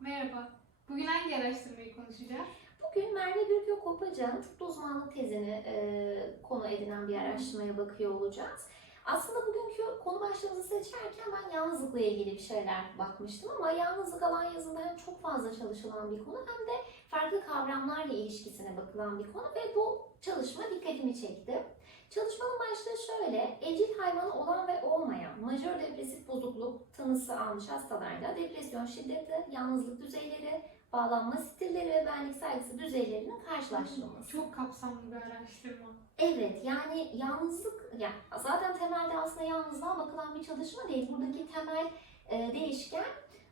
Merhaba. Bugün hangi araştırmayı konuşacağız? Bugün Merve Bürkö Kopaca'nın tıp uzmanlık tezini e, konu edinen bir araştırmaya bakıyor olacağız. Aslında bugünkü konu başlığımızı seçerken ben yalnızlıkla ilgili bir şeyler bakmıştım ama yalnızlık alan yazında hem çok fazla çalışılan bir konu hem de farklı kavramlarla ilişkisine bakılan bir konu ve bu çalışma dikkatimi çekti. Çalışmanın başlığı şöyle, evcil hayvanı olan ve olmayan majör depresif bozukluk tanısı almış hastalarda depresyon şiddeti, yalnızlık düzeyleri, bağlanma stilleri ve benlik saygısı düzeylerinin karşılaştırılması. Çok kapsamlı bir araştırma. Evet yani yalnızlık, yani zaten temelde aslında yalnızlığa bakılan bir çalışma değil. Buradaki temel e, değişken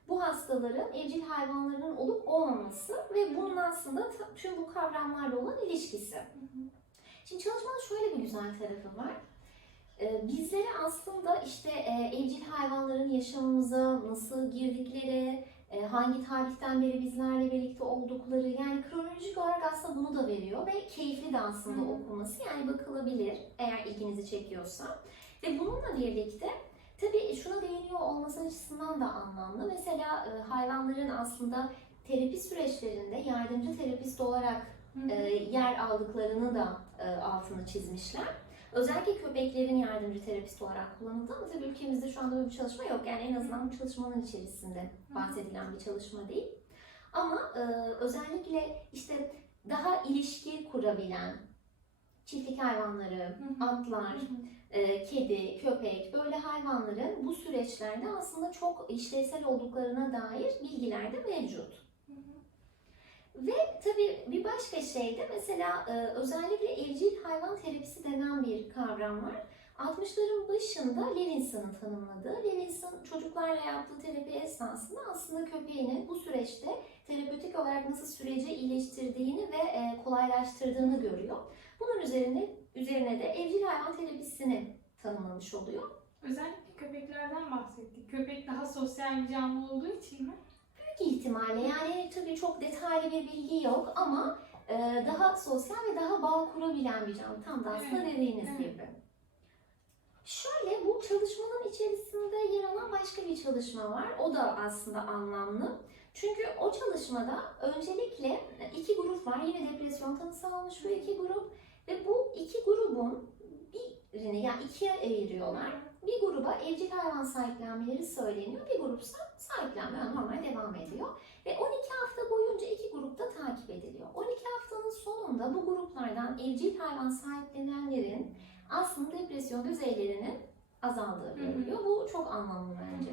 bu hastaların evcil hayvanlarının olup olmaması ve bunun aslında tüm bu kavramlarla olan ilişkisi. Şimdi çalışmanın şöyle bir güzel tarafı var. Ee, Bizlere aslında işte e, evcil hayvanların yaşamımıza nasıl girdikleri, e, hangi tarihten beri bizlerle birlikte oldukları yani kronolojik olarak aslında bunu da veriyor ve keyifli de aslında Hı hı. okuması yani bakılabilir eğer ilginizi çekiyorsa. Ve bununla birlikte tabii şuna değiniyor olması açısından da anlamlı. Mesela e, hayvanların aslında terapi süreçlerinde yardımcı terapist olarak e, yer aldıklarını da e, altını çizmişler. Özellikle köpeklerin yardımcı terapist olarak kullanıldığı ama tabii ülkemizde şu anda böyle bir çalışma yok. Yani en azından bu çalışmanın içerisinde bahsedilen bir çalışma değil. Ama e, özellikle işte daha ilişki kurabilen çiftlik hayvanları, atlar, e, kedi, köpek böyle hayvanların bu süreçlerde aslında çok işlevsel olduklarına dair bilgiler de mevcut. Tabii bir başka şey de mesela e, özellikle evcil hayvan terapisi denen bir kavram var. 60'ların başında Levinson'ın tanımladığı, Levinson çocuklarla yaptığı terapi esnasında aslında köpeğinin bu süreçte terapötik olarak nasıl süreci iyileştirdiğini ve e, kolaylaştırdığını görüyor. Bunun üzerine üzerine de evcil hayvan terapisini tanımlamış oluyor. Özellikle köpeklerden bahsettik. Köpek daha sosyal bir canlı olduğu için mi? Büyük ihtimalle yani tabii çok detaylı bir bilgi yok ama e, daha sosyal ve daha bağ kurabilen bir canlı. Tam da aslında Evet, dediğiniz evet. gibi. Şöyle bu çalışmanın içerisinde yer alan başka bir çalışma var. O da aslında anlamlı. Çünkü o çalışmada öncelikle iki grup var. Yine depresyon tanısı almış bu iki grup. Ve bu iki grubun birini yani ikiye ayırıyorlar. Bir gruba evcil hayvan sahiplenmeleri söyleniyor. Bir grupsa sahiplenmeye normal devam ediyor. Ve 12 hafta boyunca iki grupta takip ediliyor. 12 haftanın sonunda bu gruplardan evcil hayvan sahiplenenlerin aslında depresyon düzeylerinin azaldığı görülüyor. Bu çok anlamlı bence.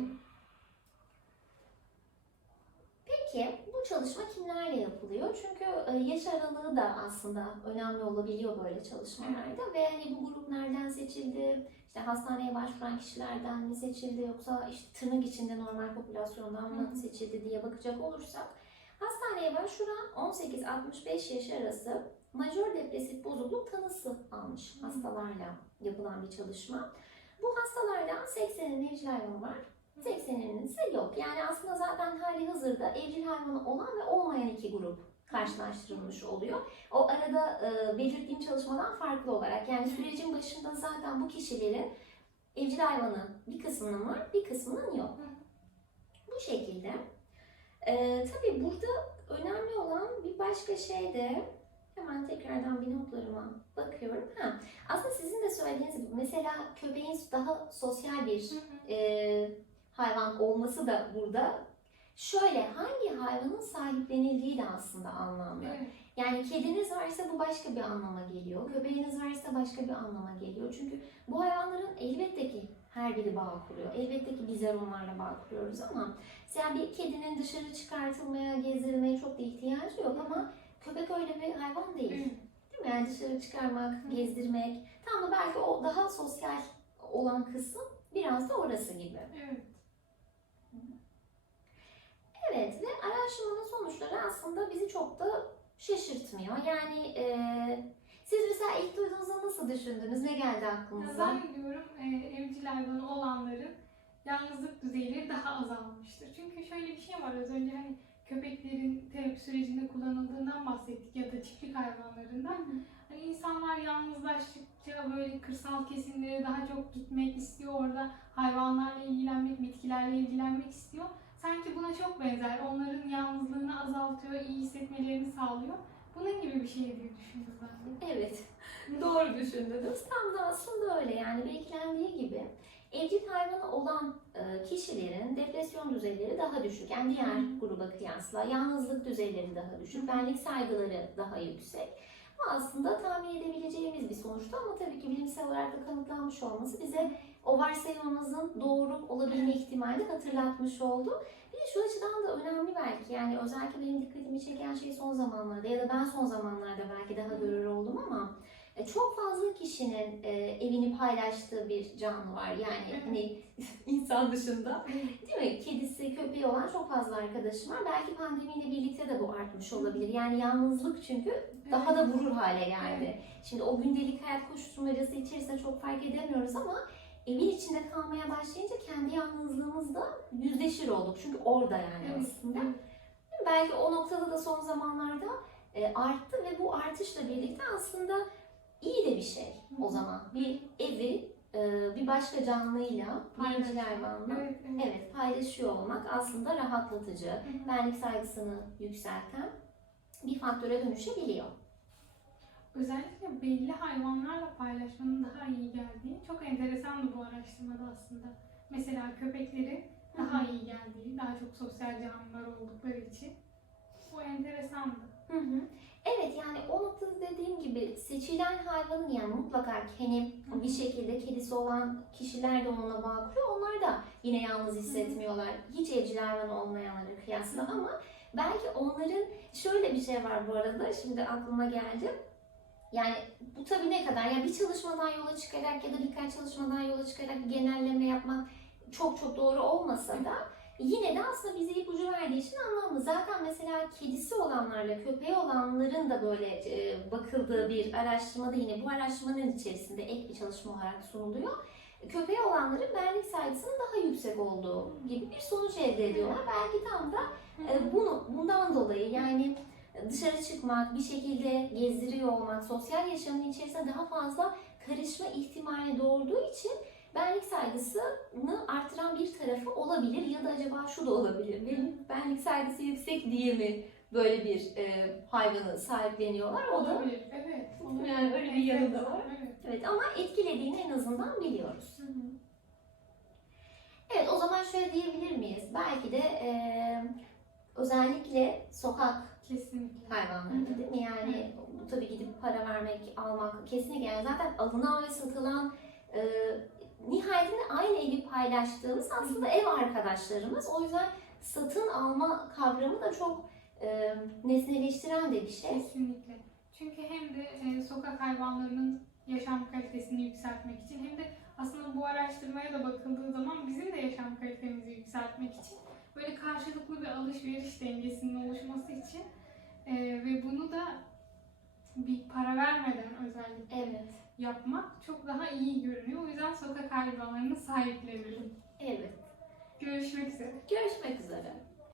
Peki bu çalışma kimlerle yapılıyor? Çünkü e, yaş aralığı da aslında önemli olabiliyor böyle çalışmalarda ve hani bu grup nereden seçildi? İşte hastaneye başvuran kişilerden mi seçildi yoksa işte tırnak içinde normal popülasyondan mı seçildi diye bakacak olursak hastaneye başvuran 18-65 yaş arası majör depresif bozukluk tanısı almış Hı. hastalarla yapılan bir çalışma. Bu hastalardan 80'in evcil hayvanı var, 80'inin ise yok. Yani aslında zaten hali hazırda evcil hayvanı olan ve olmayan iki grup karşılaştırılmış oluyor. O arada e, belirttiğim çalışmadan farklı olarak yani sürecin başında zaten bu kişilerin evcil hayvanı bir kısmının var, bir kısmının yok. Bu şekilde. E, tabii burada önemli olan bir başka şey de hemen tekrardan bir notlarıma bakıyorum. Ha, aslında sizin de söylediğiniz gibi mesela köpeğin daha sosyal bir e, hayvan olması da burada. Şöyle hangi hayvanın sahiplenildiği de aslında anlamlı. Evet. Yani kediniz varsa bu başka bir anlama geliyor. Köpeğiniz varsa başka bir anlama geliyor. Çünkü bu hayvanların elbette ki her biri bağ kuruyor. Elbette ki bizler onlarla bağ kuruyoruz ama mesela bir kedinin dışarı çıkartılmaya, gezdirilmeye çok da ihtiyacı yok ama köpek öyle bir hayvan değil. Değil mi? Yani dışarı çıkarmak, gezdirmek. Tam da belki o daha sosyal olan kısım biraz da orası gibi. Evet. Evet ve araştırmanın sonuçları aslında bizi çok da şaşırtmıyor. Yani e, siz mesela ilk duyduğunuzda nasıl düşündünüz? Ne geldi Ya aklınıza? zannediyorum e, evcil hayvanı olanların yalnızlık düzeyleri daha azalmıştır. Çünkü şöyle bir şey var az önce hani köpeklerin terapi sürecinde kullanıldığından bahsettik ya da çiftlik hayvanlarından. Hani insanlar yalnızlaştıkça böyle kırsal kesimlere daha çok gitmek istiyor. Orada hayvanlarla ilgilenmek, bitkilerle ilgilenmek istiyor. Sanki buna çok benzer. Onların yalnızlığını azaltıyor, iyi hissetmelerini sağlıyor. Bunun gibi bir şey diye düşündüm ben. Evet, doğru düşündünüz. Tam da aslında öyle yani beklendiği gibi. Evcil hayvanı olan e, kişilerin depresyon düzeyleri daha düşük. Yani diğer Hı. gruba kıyasla yalnızlık düzeyleri daha düşük, benlik saygıları daha yüksek. Bu aslında tahmin edebileceğimiz bir sonuçtu ama tabii ki bilimsel olarak da kanıtlanmış olması bize o varsayımımızın doğru olabilme ihtimalini hatırlatmış oldu. Bir de şu açıdan da önemli belki yani özellikle benim dikkatimi çeken şey son zamanlarda ya da ben son zamanlarda belki daha görür oldum ama e, çok fazla kişinin e, evini paylaştığı bir canlı var. Yani hani insan dışında değil mi? Kedisi, köpeği olan çok fazla arkadaşım var. Belki pandemiyle birlikte de bu artmış olabilir. Yani yalnızlık çünkü daha da vurur hale geldi. Şimdi o gündelik hayat koşturmacası içerisinde çok fark edemiyoruz ama evin içinde kalmaya başlayınca kendi yalnızlığımızla yüzleşir olduk. Çünkü orada yani Evet, aslında. Belki o noktada da son zamanlarda e, arttı ve bu artışla birlikte aslında iyi de bir şey o zaman. Bir evi e, bir başka canlıyla, bir hayvanla Evet, paylaşıyor olmak aslında rahatlatıcı, benlik saygısını yükselten bir faktöre dönüşebiliyor. Özellikle belli hayvanlarla geldiği çok enteresandı bu araştırmada aslında. Mesela köpeklerin daha iyi geldiği, daha çok sosyal canlılar oldukları için. Bu enteresandı. Hı hı. Evet yani o noktada dediğim gibi seçilen hayvanın yani mutlaka Hı. bir şekilde kedisi olan kişiler de onunla bağ kuruyor. Onlar da yine yalnız hissetmiyorlar. Hiç evcil hayvan olmayanlara kıyasla ama belki onların şöyle bir şey var bu arada şimdi aklıma geldi. Yani bu tabii ne kadar yani bir çalışmadan yola çıkarak ya da birkaç çalışmadan yola çıkarak genelleme yapmak çok çok doğru olmasa da yine de aslında bize ipucu verdiği için anlamlı. Zaten mesela kedisi olanlarla köpeği olanların da böyle e, bakıldığı bir araştırmada yine bu araştırmanın içerisinde ek bir çalışma olarak sunuluyor. Köpeği olanların benlik saygısının daha yüksek olduğu gibi bir sonuç elde ediyorlar. Belki tam da e, bunu bundan dolayı yani dışarı çıkmak, bir şekilde gezdiriyor olmak, sosyal yaşamın içerisinde daha fazla karışma ihtimali doğurduğu için benlik saygısını artıran bir tarafı olabilir ya da acaba şu da olabilir. Benim benlik saygısı yüksek diye mi böyle bir e, hayvanı sahipleniyorlar? O da olabilir. Evet. olabilir. Yani öyle bir yanı da var. Evet. evet ama etkilediğini en azından biliyoruz. Hı hı. Evet o zaman şöyle diyebilir miyiz? Belki de e, özellikle sokak Kesinlikle. hayvanları değil mi? Yani bu tabii gidip para vermek, almak kesinlikle yani zaten alınan ve satılan e, nihayetinde aynı evi paylaştığımız aslında ev arkadaşlarımız. O yüzden satın alma kavramı da çok e, nesneleştiren de bir şey. Kesinlikle. Çünkü hem de e, sokak hayvanlarının yaşam kalitesini yükseltmek için hem de aslında bu araştırmaya da bakıldığı zaman bizim de yaşam kalitemizi yükseltmek için böyle alışveriş dengesinin oluşması için e, ve bunu da bir para vermeden özellikle Evet. yapmak çok daha iyi görünüyor. O yüzden sokak hayvanlarını sahiplenelim. Evet. Görüşmek üzere. Görüşmek üzere.